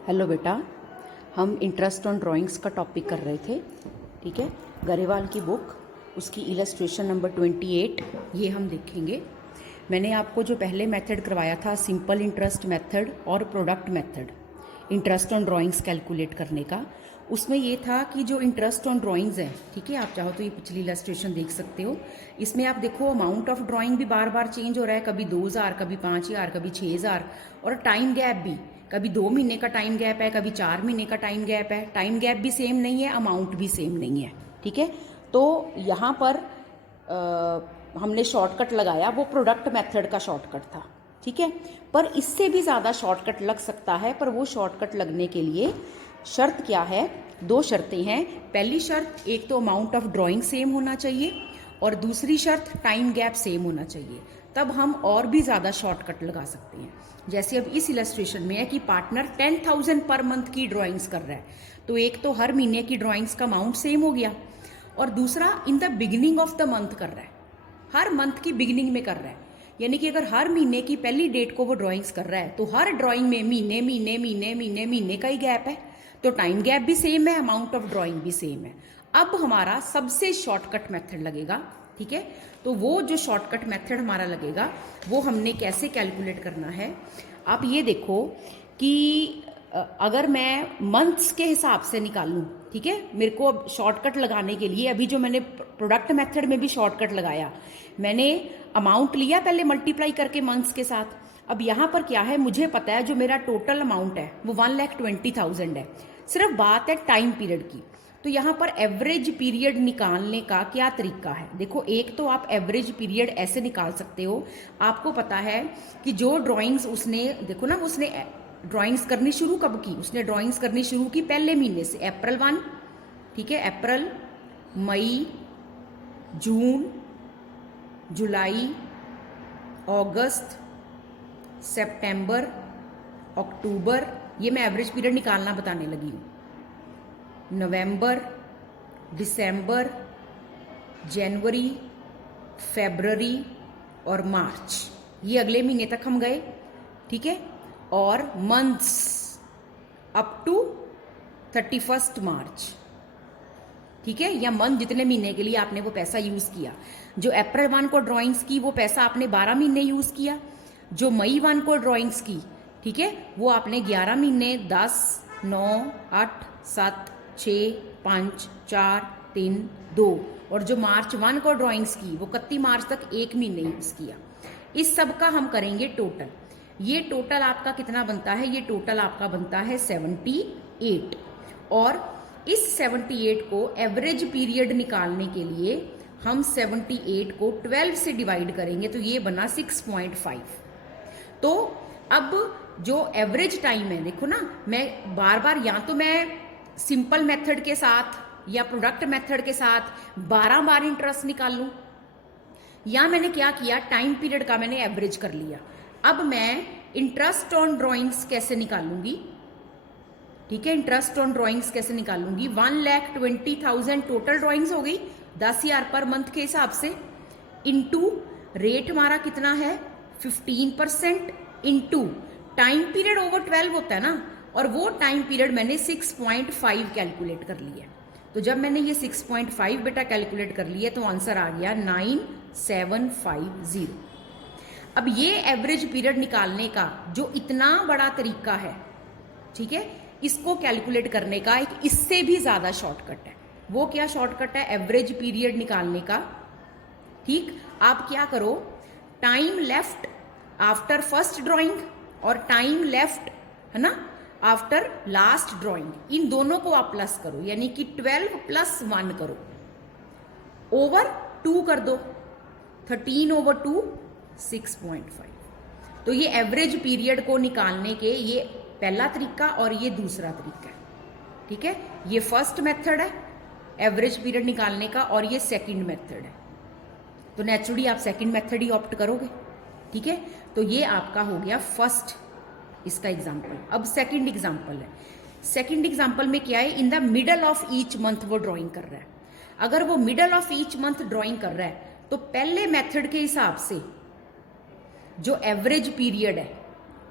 Hello बेटा, हम interest on drawings का टॉपिक कर रहे थे। ठीक है, गरेवाल की बुक, उसकी इलस्ट्रेशन नंबर 28 ये हम देखेंगे। मैंने आपको जो पहले मेथड करवाया था, सिंपल इंटरेस्ट मेथड और product method, interest on drawings calculate करने का, उसमें ये था कि जो इंटरेस्ट ऑन ड्राइंग्स है, ठीक है, आप चाहो तो ये पिछली इलस्ट्रेशन देख सकते हो। इसमें आप देखो अमाउंट ऑफ ड्राइंग भी बार बार चेंज हो रहा है, कभी 2000, कभी 5000, कभी 6000, और टाइम गैप भी, कभी 2 महीने का टाइम गैप है, कभी 4 महीने का टाइम गैप है। टाइम गैप भी सेम नहीं है, अमाउंट भी सेम नहीं है। ठीक है, तो यहाँ पर हमने शॉर्टकट लगाया, वो प्रोडक्ट मेथड का शॉर्टकट था। ठीक है, पर इससे भी ज़्यादा शॉर्टकट लग सकता है, पर वो शॉर्टकट लगने के लिए शर्त क्या है? 2 शर्तें हैं। पहली शर्त, एक तो अमाउंट ऑफ ड्राइंग सेम होना चाहिए, और दूसरी शर्त टाइम गैप सेम होना चाहिए। तब हम और भी ज़्यादा शॉर्टकट लगा सकते हैं। जैसे अब इस इलस्ट्रेशन में है कि पार्टनर 10,000 पर मंथ की ड्राइंग्स कर रहा है, तो एक तो हर महीने की ड्राइंग्स का अमाउंट सेम हो गया, और दूसरा in the beginning of the month कर रहा है, हर मंथ की बिगिनिंग में कर रहा है। यानी कि अगर हर महीने की पहली डेट को वो ड्राइंग्स कर रहा है, तो हर ड्राइंग में महीने महीने महीने महीने महीने का ही गैप है, तो टाइम गैप भी सेम है, अमाउंट ऑफ ड्राइंग भी सेम है। अब हमारा सबसे शॉर्टकट मेथड लगेगा। ठीक है, तो वो जो शॉर्टकट मेथड हमारा लगेगा, वो हमने कैसे कैलकुलेट करना है। आप ये देखो कि अगर मैं मंथ्स के हिसाब से निकालूं, ठीक है, मेरे को अब शॉर्टकट लगाने के लिए, अभी जो मैंने प्रोडक्ट मेथड में भी शॉर्टकट लगाया, मैंने अमाउंट लिया पहले मल्टीप्लाई करके मंथ्स के साथ। अब यहाँ पर क्या है, मुझे पता है जो मेरा टोटल अमाउंट है वो 1,20,000 है। सिर्फ बात है टाइम पीरियड की। तो यहाँ पर एवरेज पीरियड निकालने का क्या तरीका है? देखो, एक तो आप एवरेज पीरियड ऐसे निकाल सकते हो। आपको पता है कि जो ड्राइंग्स उसने, देखो ना, उसने ड्राइंग्स करनी शुरू कब की? उसने ड्राइंग्स करनी शुरू की पहले महीने से, अप्रैल 1। ठीक है, अप्रैल, मई, जून, जुलाई, अगस्त, सितंबर, अक्टूबर, ये मैं एवरेज पीरियड निकालना बताने लगी हूँ। नवंबर, दिसंबर, जनवरी, फरवरी और मार्च, ये अगले महीने तक हम गए। ठीक है, और मंथ्स अप टू 31 मार्च। ठीक है, या मंथ जितने महीने के लिए आपने वो पैसा यूज किया। जो अप्रैल 1 को ड्राइंग्स की, वो पैसा आपने 12 महीने यूज किया। जो मई 1 को ड्राइंग्स की, ठीक है, वो आपने 11 महीने, 10, 9, 8, 7, 6, 5, 4, 3, 2, और जो मार्च 1 को ड्राइंग्स की, वो 31 मार्च तक 1 महीने यूज किया। इस सब का हम करेंगे टोटल। ये टोटल आपका कितना बनता है? ये टोटल आपका बनता है 78। और इस 78 को एवरेज पीरियड निकालने के लिए हम 78 को 12 से डिवाइड करेंगे, तो ये बना 6.5। तो अब जो एवरेज टाइम है, देखो ना, मैं बार बार, या तो मैं सिंपल मेथड के साथ या प्रोडक्ट मेथड के साथ 12 बार इंटरेस्ट निकाल लूं, या मैंने क्या किया, टाइम पीरियड का मैंने एवरेज कर लिया। अब मैं इंटरेस्ट ऑन ड्राइंग्स कैसे निकालूंगी? ठीक है, इंटरेस्ट ऑन ड्राइंग्स कैसे निकालूंगी? 1,20,000 टोटल ड्राइंग्स हो गई 10,000 पर मंथ के हिसाब से, इंटू रेट हमारा कितना है 15%, इंटू टाइम पीरियड ओवर 12 होता है ना, और वो टाइम पीरियड मैंने 6.5 कैलकुलेट कर लिया। तो जब मैंने ये 6.5 बेटा कैलकुलेट कर लिया, तो आंसर आ गया 9750। अब ये एवरेज पीरियड निकालने का जो इतना बड़ा तरीका है, ठीक है, इसको कैलकुलेट करने का एक इससे भी ज्यादा शॉर्टकट है। वो क्या शॉर्टकट है? एवरेज पीरियड निकालने का। ठीक, आप क्या करो, time left after first drawing और टाइम लेफ्ट, है ना, आफ्टर लास्ट ड्राइंग, इन दोनों को आप प्लस करो, यानी कि 12 + 1 करो, ओवर 2 कर दो, 13 ओवर 2 6.5। तो ये एवरेज पीरियड को निकालने के ये पहला तरीका और ये दूसरा तरीका है। ठीक है, ये फर्स्ट मेथड है एवरेज पीरियड निकालने का, और ये सेकंड मेथड है। तो नेचुरली आप सेकंड मेथड ही ऑप्ट करोगे। ठीक है, तो ये आपका हो गया फर्स्ट इसका एग्जाम्पल। अब सेकंड एग्जाम्पल है। सेकंड एग्जाम्पल में क्या है, in the middle of each month वो ड्राइंग कर रहा है। अगर वो middle of each month drawing कर रहा है, तो पहले मेथड के हिसाब से जो एवरेज पीरियड है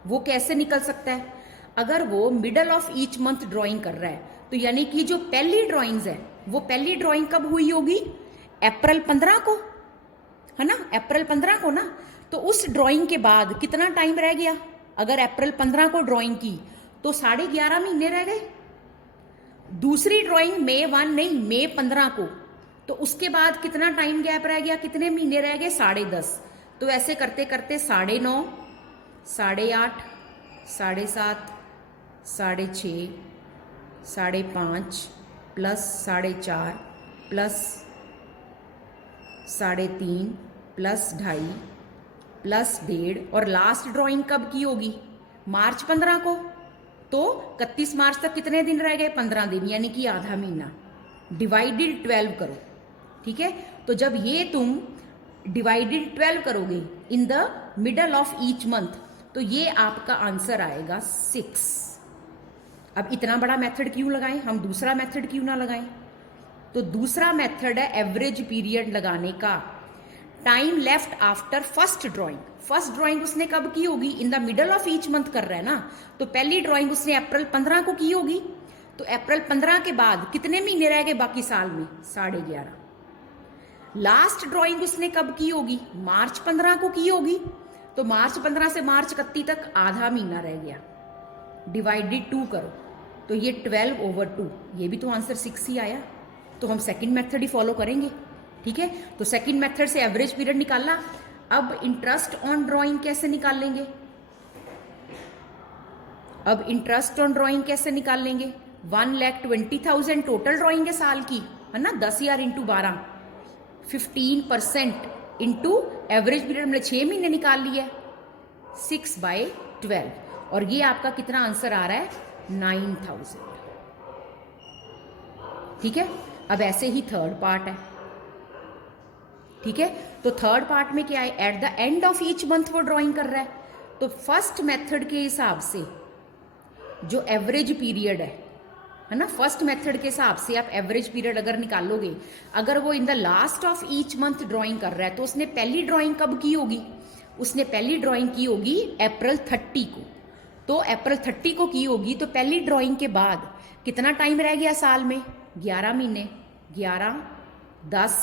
वो कैसे निकल सकता है? अगर वो middle of each month drawing कर रहा है तो यानी कि जो पहली ड्राइंग्स है वो पहली ड्राइंग कब हुई होगी? अप्रैल 15 को, है ना, अप्रैल 15 को ना। तो उस ड्राइंग के बाद कितना टाइम रह गया? अगर अप्रैल 15 को ड्राइंग की तो 11.5 महीने रह गए। दूसरी ड्राइंग मई 1 नहीं, मई 15 को, तो उसके बाद कितना टाइम गैप रह गया? कितने महीने रह गए? 10.5। तो ऐसे करते करते 9.5, 8.5, 7.5, 6.5, 5.5 प्लस 4.5 प्लस 3.5 प्लस 2.5 प्लस 1.5 और लास्ट ड्राइंग कब की होगी? मार्च 15 को। तो 31 मार्च तक कितने दिन रह गए? 15 दिन, यानी कि आधा महीना। डिवाइडेड 12 करो, ठीक है। तो जब ये तुम डिवाइडेड 12 करोगे in the middle of each month तो ये आपका आंसर आएगा 6। अब इतना बड़ा मेथड क्यों लगाएं? हम दूसरा मेथड क्यों ना लगाएं? तो दूसरा मेथड है एवरेज पीरियड लगाने का। Time left after first drawing. First drawing उसने कब की होगी? In the middle of each month कर रहा है ना, तो पहली ड्राइंग उसने अप्रैल 15 को की होगी। तो अप्रैल 15 के बाद कितने महीने रह गए बाकी साल में? 11.5। लास्ट ड्राइंग उसने कब की होगी? मार्च 15 को की होगी। तो मार्च 15 से मार्च 31 तक आधा महीना रह गया। डिवाइडेड 2 करो तो ये 12/2, ये भी तो आंसर 6 ही आया। तो हम सेकंड मेथड ही फॉलो करेंगे, ठीक है। तो सेकंड मेथड से एवरेज पीरियड निकाला। अब इंटरेस्ट ऑन ड्राइंग कैसे निकाल लेंगे? अब इंटरेस्ट ऑन ड्राइंग कैसे निकाल लेंगे? 1,20,000 टोटल ड्राइंग है साल की, है ना। 10,000 इंटू 12, 15% इंटू एवरेज पीरियड हमने 6 महीने निकाल लिया, 6/12। और ये आपका कितना आंसर आ रहा है? 9,000, ठीक है। अब ऐसे ही थर्ड पार्ट है, ठीक है। तो थर्ड पार्ट में क्या है? At the end of each month वो ड्राइंग कर रहा है। तो फर्स्ट मेथड के हिसाब से जो एवरेज पीरियड है ना, फर्स्ट मेथड के हिसाब से आप एवरेज पीरियड अगर निकालोगे, अगर वो in the last of each month drawing कर रहा है तो उसने पहली ड्राइंग कब की होगी? उसने पहली ड्राइंग की होगी अप्रैल 30 को। तो अप्रैल 30 को की होगी तो पहली ड्राइंग के बाद कितना टाइम रह गया साल में? 11 महीने। 11, 10,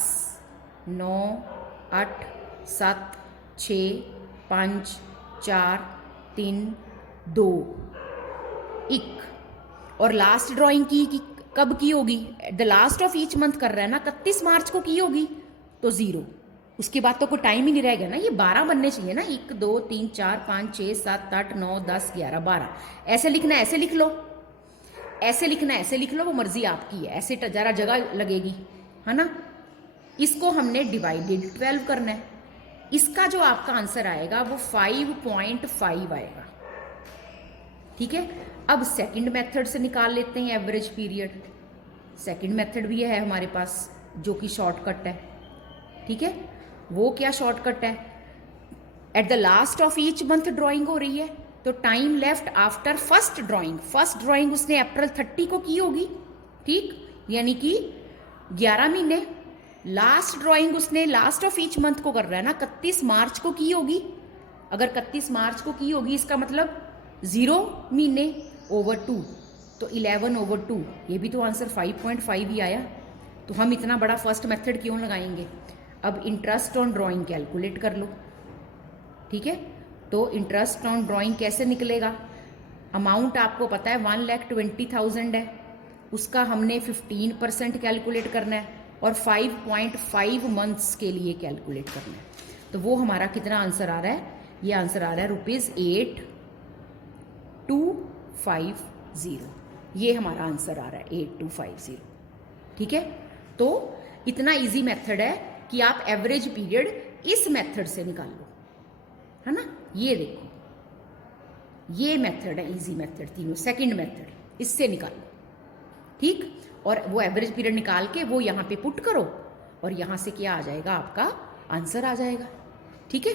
9, 8, 7, 6, 5, 4, 3, 2, 1। और लास्ट ड्राइंग की कब की होगी? The last of each month कर रहा है ना, 31 मार्च को की होगी, तो 0। उसके बाद तो कोई टाइम ही नहीं रह गया ना। ये 12 बनने चाहिए ना, 1, 2, 3, 4, 5, 6, 7, 8, 9, 10, 11, 12। ऐसे लिखना है, ऐसे लिख लो, ऐसे लिखना है, ऐसे लिख लो, वो मर्जी आपकी है। ऐसे जरा जगह लगेगी, है ना। इसको हमने डिवाइडेड 12 करना है। इसका जो आपका आंसर आएगा वो 5.5 आएगा, ठीक है। अब सेकंड मेथड से निकाल लेते हैं एवरेज पीरियड। सेकंड मेथड भी है हमारे पास जो कि शॉर्टकट है, ठीक है। वो क्या शॉर्टकट है? At the last of each month drawing हो रही है तो time left after first drawing. First drawing उसने अप्रैल 30 को की होगी, ठीक, यानी कि 11 महीने। लास्ट ड्राइंग उसने लास्ट ऑफ ईच मंथ को कर रहा है ना, 31 मार्च को की होगी। अगर 31 मार्च को की होगी इसका मतलब 0 महीने ओवर 2, तो 11/2। ये भी तो आंसर 5.5 ही आया। तो हम इतना बड़ा फर्स्ट मेथड क्यों लगाएंगे? अब इंटरेस्ट ऑन ड्राइंग कैलकुलेट कर लो, ठीक है। तो इंटरेस्ट ऑन ड्राइंग कैसे निकलेगा? अमाउंट आपको पता है 1,20,000 है, उसका हमने 15% कैलकुलेट करना है और 5.5 मंथ्स के लिए कैलकुलेट करना है। तो वो हमारा कितना आंसर आ रहा है? ये आंसर आ रहा है ₹8,250। ये हमारा आंसर आ रहा है 8,250, ठीक है। तो इतना इजी मेथड है कि आप एवरेज पीरियड इस मेथड से निकाल लो, है ना। ये देखो, ये मेथड है इजी मेथड, तीनों। सेकंड मेथड इससे निकालो, ठीक। और वो एवरेज पीरियड निकाल के वो यहाँ पे पुट करो और यहाँ से क्या आ जाएगा? आपका आंसर आ जाएगा, ठीक है।